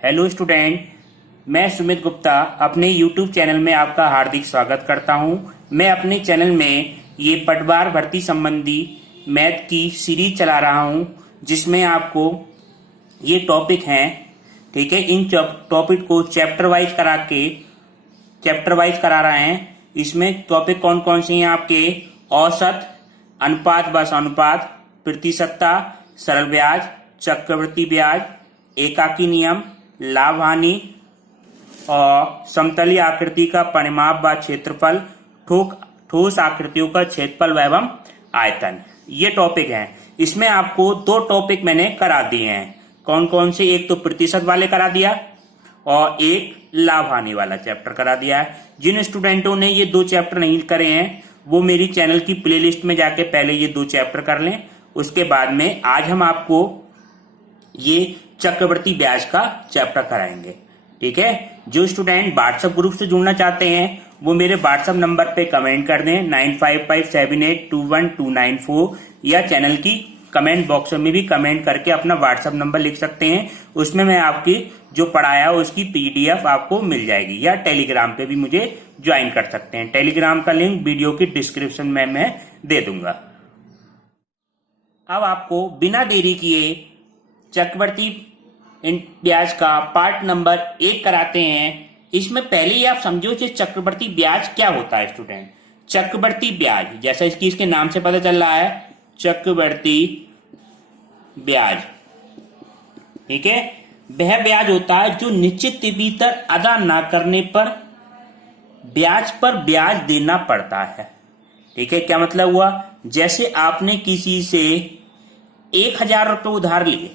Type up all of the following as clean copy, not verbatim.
Hello student, मैं सुमित गुप्ता अपने YouTube channel में आपका हार्दिक स्वागत करता हूं। मैं अपने चैनल में ये पटवार भर्ती संबंधी मैथ की सीरीज चला रहा हूं, जिसमें आपको ये टॉपिक हैं, ठीक है। इन टॉपिक को चैप्टर वाइज करा रहे हैं। इसमें टॉपिक कौन कौन से हैं आपके? औसत, अनुपात बस अनुपात, प्रतिशतता, सरल ब्याज, चक्रवृद्धि ब्याज, एकाकी नियम, लाभ हानि और समतलीय आकृति का परिमाप व क्षेत्रफल, ठोस आकृतियों का क्षेत्रफल एवं आयतन, ये टॉपिक हैं। इसमें आपको दो टॉपिक मैंने करा दिए हैं। कौन कौन से? एक तो प्रतिशत वाले करा दिया और एक लाभ हानि वाला चैप्टर करा दिया है। जिन स्टूडेंटों ने ये दो चैप्टर नहीं करे हैं वो मेरी चैनल की प्लेलिस्ट में जाके पहले ये दो चैप्टर कर लें। उसके बाद में आज हम आपको ये चक्रवृद्धि ब्याज का चैप्टर कराएंगे, ठीक है। जो स्टूडेंट व्हाट्सएप ग्रुप से जुड़ना चाहते हैं वो मेरे व्हाट्सएप नंबर पे कमेंट कर दें 9557821294, या चैनल की कमेंट बॉक्स में भी कमेंट करके अपना व्हाट्सएप नंबर लिख सकते हैं। उसमें मैं आपकी जो पढ़ाया उसकी पीडीएफ आपको मिल जाएगी, या टेलीग्राम पे भी मुझे ज्वाइन कर सकते हैं। टेलीग्राम का लिंक वीडियो की डिस्क्रिप्शन में मैं दे दूंगा। अब आपको बिना देरी किए चक्रवृद्धि ब्याज का पार्ट नंबर 1 कराते हैं। इसमें पहले ही आप समझो कि चक्रवृद्धि ब्याज क्या होता है स्टूडेंट। चक्रवृद्धि ब्याज, जैसा इसके नाम से पता चल रहा है, चक्रवृद्धि ब्याज, ठीक है। वह ब्याज होता है जो निश्चित तिथि तक अदा ना करने पर ब्याज देना पड़ता है, ठीक है। क्या मतलब हुआ? जैसे आपने किसी से 1000 रुपये उधार लिए,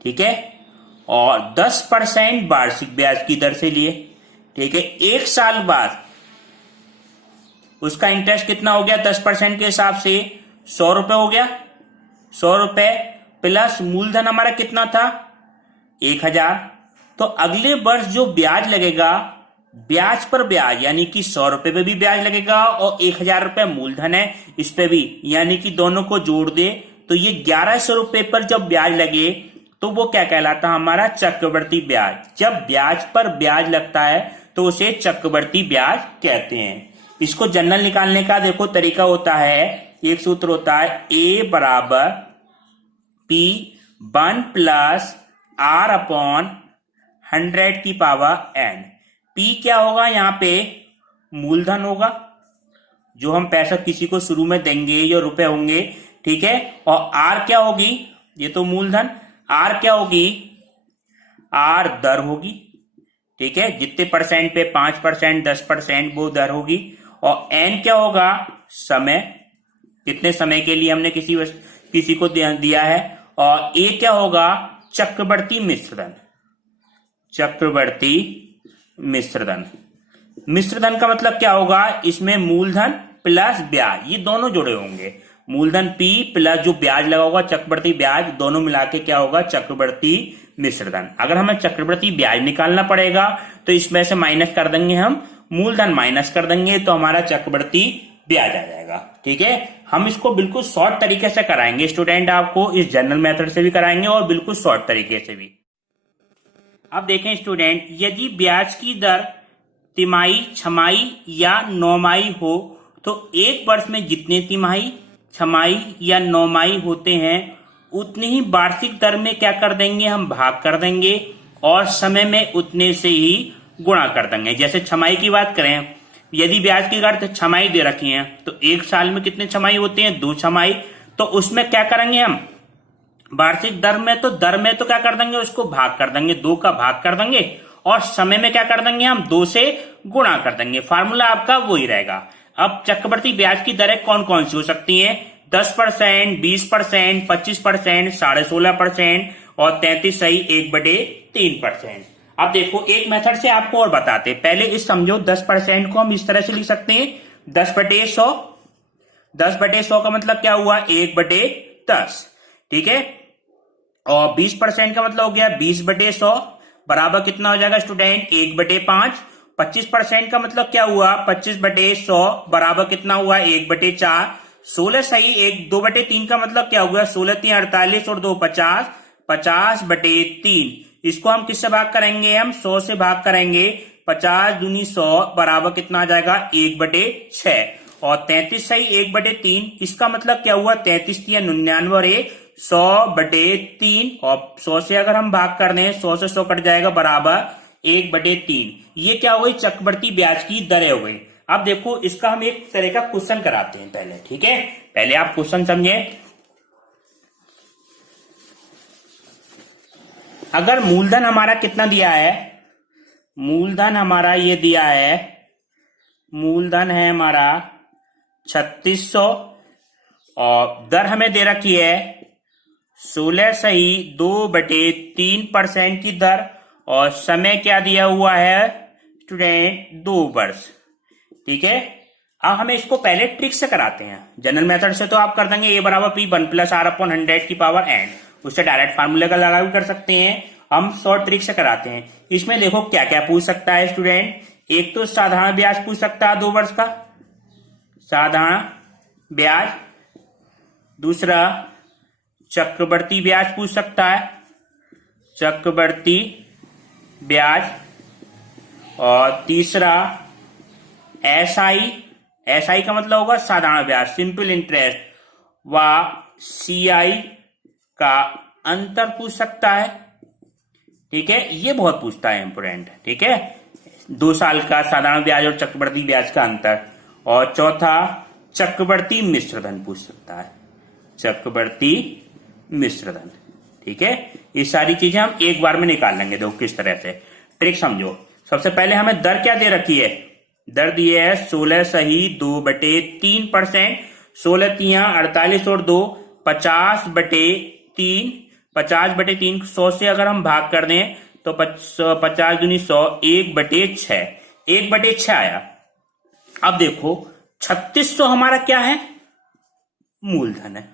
ठीक है, और 10% वार्षिक ब्याज की दर से लिए, ठीक है। 1 साल बाद उसका इंटरेस्ट कितना हो गया? 10% के हिसाब से 100 रुपए हो गया। 100 रुपए प्लस मूलधन हमारा कितना था? 1000। तो अगले वर्ष जो ब्याज लगेगा, ब्याज पर ब्याज, यानी कि 100 रुपए पे भी ब्याज लगेगा और 1000 रुपए मूलधन है इस पे भी, यानी कि दोनों को जोड़ दे तो ये 1100 रुपए पर जब ब्याज लगे तो वो क्या कहलाता है? हमारा चक्रवृद्धि ब्याज। जब ब्याज पर ब्याज लगता है तो उसे चक्रवृद्धि ब्याज कहते हैं। इसको जनरल निकालने का देखो तरीका होता है, एक सूत्र होता है A बराबर P1 प्लस R अपॉन 100 की पावर n। P क्या होगा? यहाँ पे मूलधन होगा, जो हम पैसा किसी को शुरू में देंगे, ये रुपए होंगे, ठीक है। और R क्या होगी? ये तो मूलधन। R क्या होगी? R दर होगी, ठीक है। जितने परसेंट पे 5%, 10% वो दर होगी। और N क्या होगा? समय, कितने समय के लिए हमने किसी को दिया है। और A क्या होगा? चक्रवृद्धि मिश्रधन। चक्रवृद्धि मिश्रधन, मिश्रधन का मतलब क्या होगा? इसमें मूलधन प्लस ब्याज, ये दोनों जुड़े होंगे। मूलधन P प्लस जो ब्याज लगा होगा चक्रवृद्धि ब्याज, दोनों मिला के क्या होगा? चक्रवृद्धि मिश्रधन। अगर हमें चक्रवृद्धि ब्याज निकालना पड़ेगा तो इसमें से माइनस कर देंगे, हम मूलधन माइनस कर देंगे तो हमारा चक्रवृद्धि ब्याज आ जाएगा, ठीक है। हम इसको बिल्कुल शॉर्ट तरीके से कराएंगे स्टूडेंट, आपको इस जनरल मेथड से भी कराएंगे और बिल्कुल शॉर्ट तरीके से भी। अब देखें स्टूडेंट, यदि ब्याज की दर तिमाही, छमाही या नौमाही हो तो एक वर्ष में जितने तिमाही, छमाही या नौमाही होते हैं उतनी ही वार्षिक दर में क्या कर देंगे? हम भाग कर देंगे और समय में उतने से ही गुणा कर देंगे। जैसे छमाही की बात करें, यदि ब्याज की दर छमाही दे रखी है तो एक साल में कितने छमाही होते हैं? 2 छमाही। तो उसमें क्या करेंगे हम? वार्षिक दर में तो क्या कर देंगे? उसको भाग कर देंगे, 2 का भाग कर देंगे, और समय में क्या कर देंगे? हम 2 से गुणा कर देंगे। फार्मूला आपका वही रहेगा। अब चक्रवृद्धि ब्याज की दरें कौन कौन सी हो सकती हैं? 10%, 20%, 25%, 16.5% और 33 सही 1/3%। अब देखो एक मेथड से आपको और बताते हैं। पहले इस समझो 10% को हम इस तरह से लिख सकते हैं 10/100। 10/100 का मतलब क्या हुआ? 1/10, ठीक है। और 20% का मतलब हो गया 20/100 बराबर कितना हो जाएगा स्टूडेंट? 1/5। 25% का मतलब क्या हुआ? 25/100 बराबर कितना हुआ? 1/4। 16 सही 2/3 का मतलब क्या हुआ? 16 3 48 और 2 50, 50/3 इसको हम किससे भाग करेंगे, हम 100 से भाग करेंगे। 50 दूनी 100 बराबर कितना आ जाएगा, 1/6। और 33 सही 1/3, इसका मतलब क्या हुआ, 33 या 99 और 100/3। और 100 से अगर हम भाग कर दें, 100 से 100 कट जाएगा, बराबर 1/3। ये क्या हो गई, चक्रवृद्धि ब्याज की दरें हो गई। अब देखो इसका हम एक तरह का क्वेश्चन कराते हैं पहले, ठीक है। पहले आप क्वेश्चन समझे। अगर मूलधन हमारा कितना दिया है, मूलधन हमारा ये दिया है, मूलधन है हमारा 3600 और दर हमें दे रखी है 16 सही 2/3% की दर, और समय क्या दिया हुआ है स्टूडेंट, 2 वर्ष, ठीक है। अब हमें इसको पहले ट्रिक से कराते हैं। जनरल मेथड से तो आप कर देंगे a बराबर p 1 + r/100 की पावर n, उससे डायरेक्ट फार्मूले का लगा भी कर सकते हैं। हम शॉर्ट ट्रिक से कराते हैं। इसमें देखो क्या क्या पूछ सकता है स्टूडेंट, एक तो साधारण ब्याज पूछ सकता है 2 वर्ष का साधारण ब्याज, दूसरा चक्रवर्ती ब्याज पूछ सकता है, चक्रवर्ती ब्याज, और तीसरा एसआई का मतलब होगा साधारण ब्याज, सिंपल इंटरेस्ट, व सीआई का अंतर पूछ सकता है, ठीक है। ये बहुत पूछता है, इंपोर्टेंट, ठीक है। 2 साल का साधारण ब्याज और चक्रवर्ती ब्याज का अंतर। और चौथा चक्रवर्ती मिश्रधन पूछ सकता है, चक्रवर्ती मिश्रधन, ठीक है। ये सारी चीजें हम एक बार में निकाल लेंगे। देखो किस तरह से, ट्रिक समझो। सबसे पहले हमें दर क्या दे रखी है, दर दिए है 16 सही 2/3%, 16 तियां 48 और 2 50/3, 50/3 100 से अगर हम भाग कर दें तो 50 दूनी 100, 1/6, 1/6 आया। अब देखो 3600 हमारा क्या है, मूलधन है,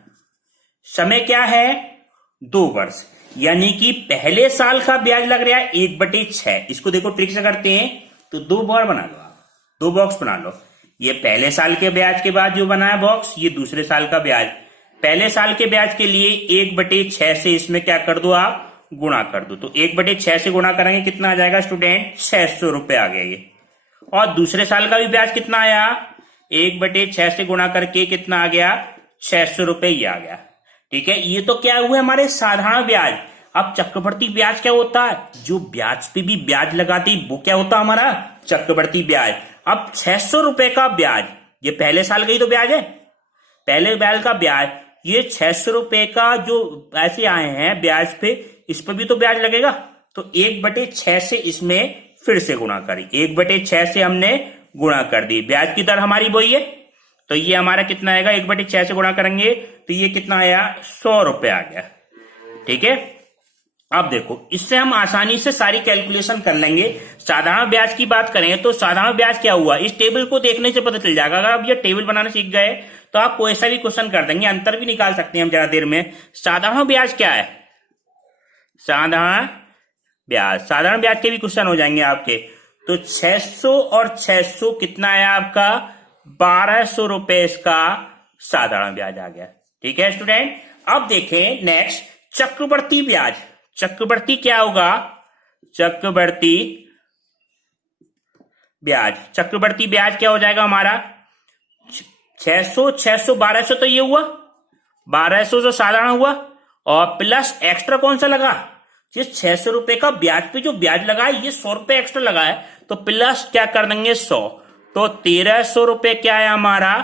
समय क्या है 2 वर्ष, यानी कि पहले साल का ब्याज लग रहा है 1/6। इसको देखो ट्रिक से करते हैं तो 2 बार बना लो, आप 2 बॉक्स बना लो। ये पहले साल के ब्याज के बाद जो बना है बॉक्स, ये दूसरे साल का ब्याज। पहले साल के ब्याज के लिए 1/6 से इसमें क्या कर दो, आप गुणा कर दो। तो 1/6 से गुणा करेंगे कितना आ जाएगा स्टूडेंट, 600 रुपए आ गया ये। और दूसरे साल का भी ब्याज कितना आया, 1/6 से गुणा करके कितना आ गया, 600 रुपए ही आ गया, ठीक है। ये तो क्या हुए हमारे साधारण ब्याज। अब चक्रवर्ती ब्याज क्या होता है, जो ब्याज पे भी ब्याज लगाते वो क्या होता है हमारा, चक्रवर्ती ब्याज। अब 600 रुपए का ब्याज, ये पहले साल का ही तो ब्याज है, पहले ब्याज का ब्याज, ये 600 रुपए का जो पैसे आए हैं ब्याज पे, इस पर भी तो ब्याज लगेगा। तो 1/6 से इसमें फिर से गुणा करी, 1/6 से हमने गुणा कर दी, ब्याज की दर हमारी वही है। तो ये हमारा कितना आएगा, 1/6 से गुणा करेंगे तो ये कितना आया, 100 रुपए आ गया, ठीक है। अब देखो इससे हम आसानी से सारी कैलकुलेशन कर लेंगे। साधारण ब्याज की बात करें तो साधारण ब्याज क्या हुआ, इस टेबल को देखने से पता चल जाएगा। अगर आप ये टेबल बनाना सीख गए तो आप कोई सा भी क्वेश्चन कर देंगे, अंतर भी निकाल सकते हैं हम जरा देर में। साधारण ब्याज क्या है, साधारण ब्याज, साधारण ब्याज के भी क्वेश्चन हो जाएंगे आपके। तो 600 और 600 कितना आया आपका, 1200 रुपए इसका साधारण ब्याज आ गया, ठीक है स्टूडेंट। अब देखें नेक्स्ट चक्रवर्ती ब्याज। चक्रवर्ती क्या होगा, चक्रवर्ती ब्याज, चक्रवर्ती ब्याज क्या हो जाएगा हमारा, 600 600 1200 तो ये हुआ, 1200 जो साधारण हुआ, और प्लस एक्स्ट्रा कौन सा लगा, ये 600 रुपए का ब्याज पे जो ब्याज लगा है ये 100 रुपए एक्स्ट्रा लगा है, तो प्लस क्या कर देंगे 100, तो 1300 रुपए क्या है हमारा,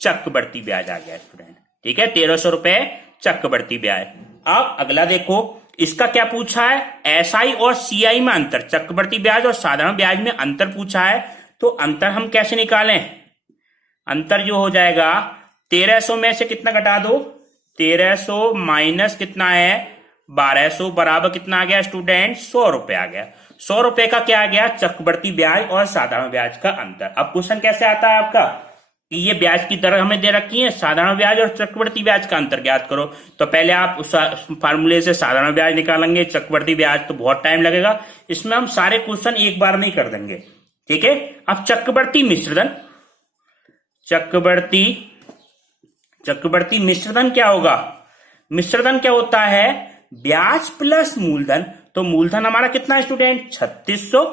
चक्रवर्ती ब्याज आ गया स्टूडेंट, ठीक है। 1300 रुपए चक्रवर्ती ब्याज। अब अगला देखो इसका क्या पूछा है, एसआई और सीआई में अंतर, चक्रवर्ती ब्याज और साधारण ब्याज में अंतर पूछा है। तो अंतर हम कैसे निकालें, अंतर जो हो जाएगा 1300 में से कितना घटा दो, 1300 माइनस कितना है 1200 बराबर कितना आ गया स्टूडेंट, 100 रुपए आ गया। 100 रुपए का क्या आ गया, चक्रवर्ती ब्याज और साधारण ब्याज का अंतर। अब क्वेश्चन कैसे आता है आपका कि ये ब्याज की दर हमें दे रखी है, साधारण ब्याज और चक्रवर्ती ब्याज का अंतर ज्ञात करो। तो पहले आप उस फार्मूले से साधारण ब्याज निकालेंगे, चक्रवर्ती ब्याज तो बहुत टाइम लगेगा, इसमें हम सारे क्वेश्चन एक बार में ही कर देंगे, ठीक है। अब चक्रवर्ती मिश्रधन, चक्रवर्ती मिश्रधन क्या होगा, मिश्रधन क्या होता है, ब्याज प्लस मूलधन, तो मूलधन हमारा कितना है स्टूडेंट 3600,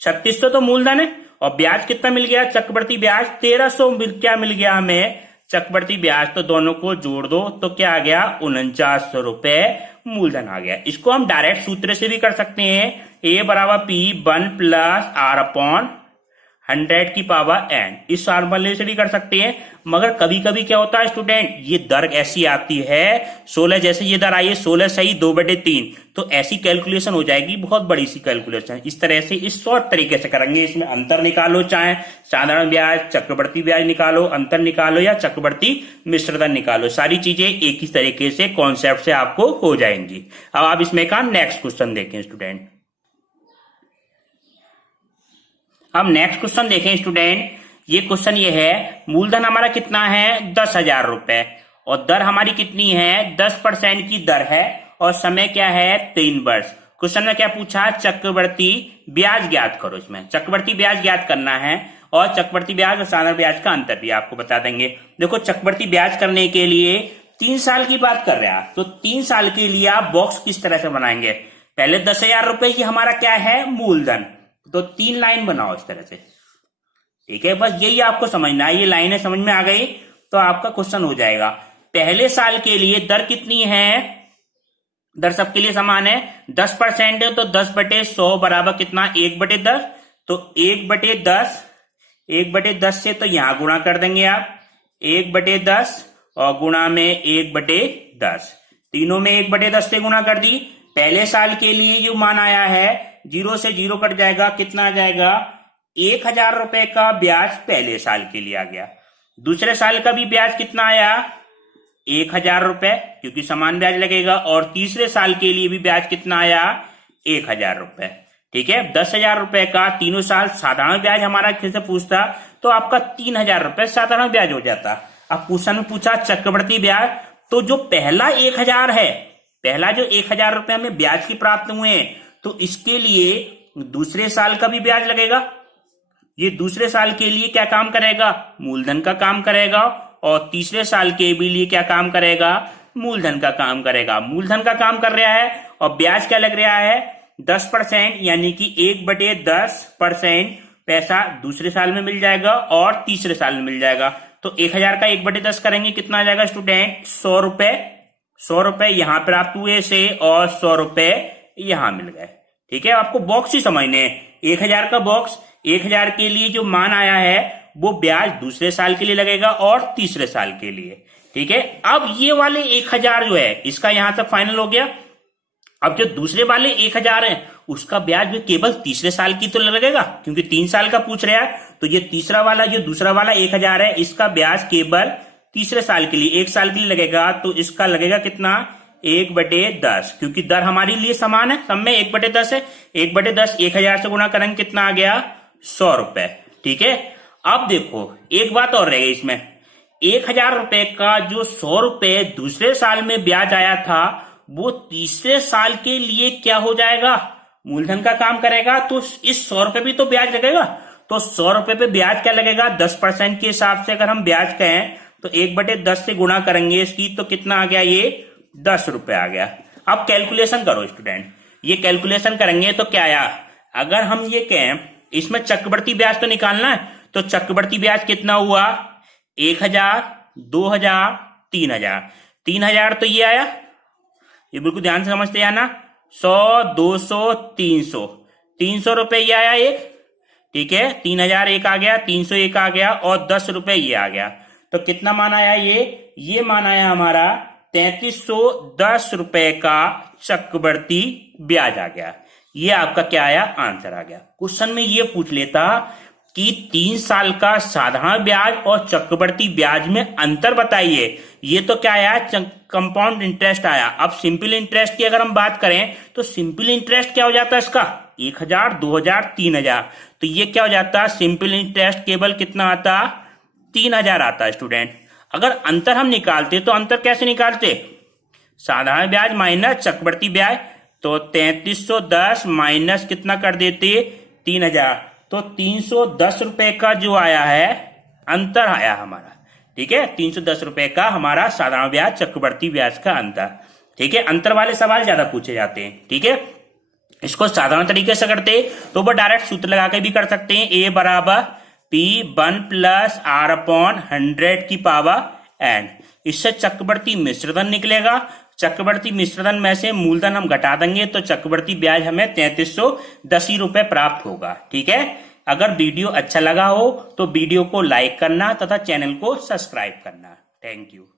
3600 तो मूलधन है, और ब्याज कितना मिल गया चक्रवर्ती ब्याज 1300 क्या मिल गया हमें चक्रवर्ती ब्याज, तो दोनों को जोड़ दो तो क्या आ गया 4900 रुपए मूलधन आ गया। इसको हम डायरेक्ट सूत्र से भी कर सकते हैं, ए बराबर पी 1 प्लस आर अपॉन 100 की पावर n, इस फॉर्मूले से भी कर सकते हैं। मगर कभी कभी क्या होता है स्टूडेंट, ये दर ऐसी आती है 16, जैसे ये दर आई है 16 सही 2/3, तो ऐसी कैलकुलेशन हो जाएगी, बहुत बड़ी सी कैलकुलेशन। इस तरह से इस शॉर्ट तरीके से करेंगे, इसमें अंतर निकालो, चाहे साधारण ब्याज चक्रवर्ती ब्याज निकालो, अंतर निकालो, या चक्रवर्ती मिश्रधन निकालो, सारी चीजें एक ही तरीके से कॉन्सेप्ट से आपको हो जाएंगी। अब आप इसमें का नेक्स्ट क्वेश्चन देखें स्टूडेंट। अब नेक्स्ट क्वेश्चन देखें स्टूडेंट, ये क्वेश्चन ये है, मूलधन हमारा कितना है 10,000 रुपए, और दर हमारी कितनी है 10% की दर है, और समय क्या है 3 वर्ष। क्वेश्चन में क्या पूछा, चक्रवर्ती ब्याज ज्ञात करो। इसमें चक्रवर्ती ब्याज ज्ञात करना है, और चक्रवर्ती ब्याज और साधारण ब्याज का अंतर भी आपको बता देंगे। देखो चक्रवर्ती ब्याज करने के लिए 3 साल की बात कर रहे हैं, तो 3 साल के लिए आप बॉक्स किस तरह से बनाएंगे, पहले 10,000 रुपए ही हमारा क्या है मूलधन, तो 3 लाइन बनाओ इस तरह से, ठीक है। बस यही आपको समझना है, ये लाइनें समझ में आ गई तो आपका क्वेश्चन हो जाएगा। पहले साल के लिए दर कितनी है, दर सबके लिए समान है, 10% है, तो 10/100 बराबर कितना 1/10, तो 1/10, 1/10 से तो यहां गुणा कर देंगे आप 1/10 और गुणा में 1/10, तीनों में 1/10 से गुणा कर दी। पहले साल के लिए जो मान आया है 0 से 0 कट जाएगा, कितना आ जाएगा 1,000 रुपए का ब्याज पहले साल के लिए आ गया। दूसरे साल का भी ब्याज कितना आया 1,000 रुपए, क्योंकि समान ब्याज लगेगा, और तीसरे साल के लिए भी ब्याज कितना आया 1,000 रुपए, ठीक है। 10,000 रुपए का तीनों साल साधारण ब्याज हमारा कैसे पूछता, तो आपका 3,000 रुपए साधारण ब्याज हो जाता। अब क्वेश्चन में पूछा चक्रवर्ती ब्याज, तो जो पहला 1,000 है, पहला जो 1,000 रुपए हमें ब्याज की प्राप्त हुए हैं, तो इसके लिए दूसरे साल का भी ब्याज लगेगा। ये दूसरे साल के लिए क्या काम करेगा, मूलधन का काम करेगा, और तीसरे साल के भी लिए क्या काम करेगा, मूलधन का काम करेगा। मूलधन का काम कर रहा है, और ब्याज क्या लग रहा है 10%, यानी कि 1/10% पैसा दूसरे साल में मिल जाएगा और तीसरे साल में मिल जाएगा। तो 1,000 का 1/10 करेंगे, कितना आ जाएगा स्टूडेंट 100 रुपए, 100 रुपए यहां प्राप्त हुए से, और 100 रुपए यहां मिल गए, ठीक है। आपको बॉक्स ही समझने, 1,000 का बॉक्स, 1,000 के लिए जो मान आया है वो ब्याज दूसरे साल के लिए लगेगा और तीसरे साल के लिए, ठीक है। अब ये वाले 1,000 जो है इसका यहां तक फाइनल हो गया। अब जो दूसरे वाले 1,000 है उसका ब्याज भी केवल तीसरे साल की तो लगेगा, क्योंकि 3 साल का पूछ रहा है, तो ये तीसरा वाला जो दूसरा वाला 1,000 है इसका ब्याज केवल तीसरे साल के लिए 1 साल के लिए लगेगा, तो इसका लगेगा कितना 1/10, क्योंकि दर हमारे लिए समान है, सब में 1/10 है, 1/10 1,000 से गुणा करेंगे, कितना आ गया 100 रुपए, ठीक है। अब देखो एक बात और रह गई इसमें, 1,000 रुपए का जो 100 रुपए दूसरे साल में ब्याज आया था, वो तीसरे साल के लिए क्या हो जाएगा, मूलधन का काम करेगा, तो इस 100 रुपए भी तो ब्याज लगेगा। तो 100 रुपए पे ब्याज क्या लगेगा 10% के हिसाब से, अगर हम ब्याज कहें तो 1/10 से गुणा करेंगे इसकी, तो कितना आ गया ये 10 रुपए आ गया। अब कैलकुलेशन करो स्टूडेंट, ये कैलकुलेशन करेंगे तो क्या आया, अगर हम ये कहें इसमें चक्रवर्ती ब्याज तो निकालना है, तो चक्रवर्ती ब्याज कितना हुआ 1,000, 2,000, 3,000, 3,000 तो ये आया, ये बिल्कुल ध्यान से समझते हैं ना, 100, 200, 300, 300 रुपए ये आया एक, ठीक है। 3,000 एक आ गया, 300 एक आ गया, और 10 रुपए ये आ गया, तो कितना मान आया ये मान आया हमारा 3,310 रुपए का चक्रवर्ती ब्याज आ गया। ये आपका क्या आया आंसर आ गया। क्वेश्चन में ये पूछ लेता कि 3 साल का साधारण ब्याज और चक्रवर्ती ब्याज में अंतर बताइए, ये तो क्या आया कंपाउंड इंटरेस्ट आया। अब सिंपल इंटरेस्ट की अगर हम बात करें तो सिंपल इंटरेस्ट क्या हो जाता है इसका 1,000, 2,000, 3,000, तो ये क्या हो जाता है सिंपल इंटरेस्ट केवल कितना आता 3,000 आता है स्टूडेंट। अगर अंतर हम निकालते तो अंतर कैसे निकालते, साधारण ब्याज माइनस चक्रवर्ती ब्याज, तो 3,310 माइनस कितना कर देते 3,000, तो 310 रुपए का जो आया है अंतर आया हमारा, ठीक है। 310 रुपए का हमारा साधारण ब्याज चक्रवर्ती ब्याज का अंतर, ठीक है, अंतर वाले सवाल ज्यादा पूछे जाते हैं। ठीक है, इसको साधारण तरीके से करते तो वो डायरेक्ट सूत्र लगा के भी कर सकते हैं, ए बराबर P1 प्लस R अपॉन 100 की पावर n। इससे चक्रवर्ती मिश्रधन निकलेगा, चक्रवर्ती मिश्रधन में से मूलधन हम घटा देंगे तो चक्रवर्ती ब्याज हमें 3310 रुपए प्राप्त होगा। ठीक है, अगर वीडियो अच्छा लगा हो तो वीडियो को लाइक करना तथा चैनल को सब्सक्राइब करना। Thank you.